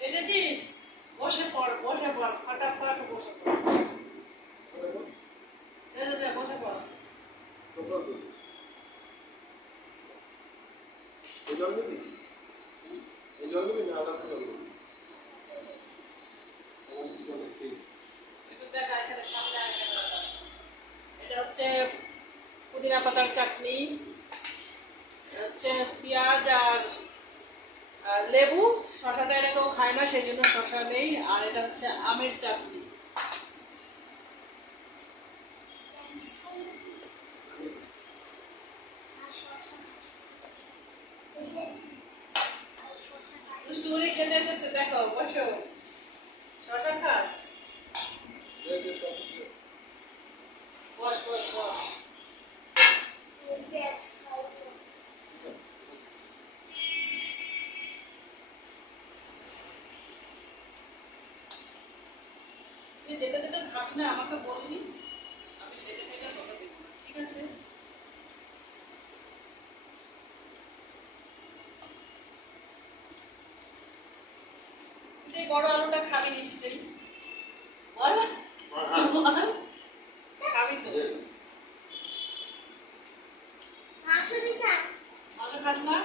এসেছিস? বসে পড় বসে পড় ফটাফট বসে পড়। বসে পড়। জল এই জল না আলাদা জল দেখা এখানে সামনে এটা হচ্ছে পুদিনা পাতার চাটনি। হচ্ছে পেঁয়াজ আর লেবু, শশাটা এটা কেউ খায় না সেই জন্য শশা নেই, আর এটা হচ্ছে আমের চাটনি। দেখো, বসো। শশা খাস দে দে তাকে দে। বস বস বস তুই যেটা যেটা ভাবি না, আমাকে বলবি আমি সেটা সেটা কথা দেবো ঠিক আছে? বড় আলুটা খাবি নিশ্চয়ই। বল। বল খাবি তো দে। মাংস খাস না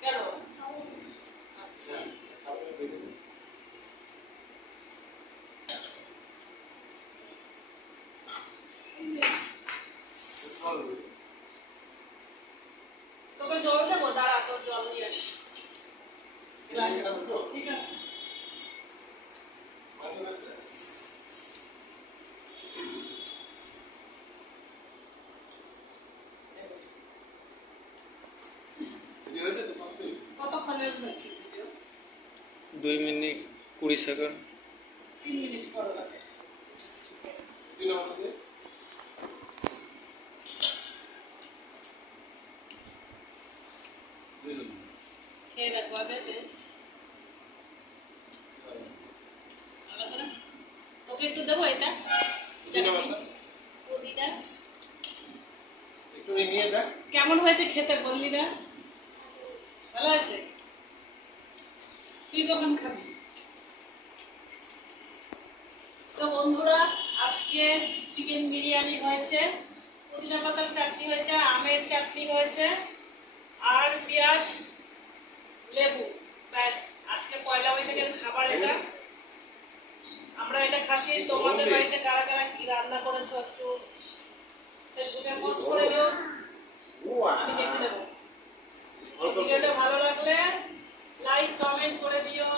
কেন আচ্ছা খাবে না, বেঁধে দে। জল নিবি। তোকে জল দেবো দাঁড়া তোর জল নিয়ে আসি ঠিক আছে? কতক্ষণের হয়েছে দুই মিনিট কুড়ি সেকেন্ড তিন মিনিট করো লাগে খেয়ে দেখো আগে টেস্ট আলাদা না? তোকে একটু দেবো এটা? পুদিনা একটু নিয়ে দেখ কেমন হয়েছে খেতে বললি না? ভালো আছে তুই কখন খাবি? তো বন্ধুরা আজকে চিকেন বিরিয়ানি হয়েছে পুদিনা পাতার চাটনি হয়েছে আমের চাটনি হয়েছে আর পেঁয়াজ লেবু। ব্যাস আজকে পয়লা বৈশাখের খাবার এটা। আমরা এটা খাচ্ছি। তোমাদের বাড়িতে কারা কারা কি রান্না করেছ একটু ফেসবুকে পোস্ট করে দিও। দেখে দেবো ভিডিওটা ভালো লাগলে লাইক কমেন্ট করে দিও।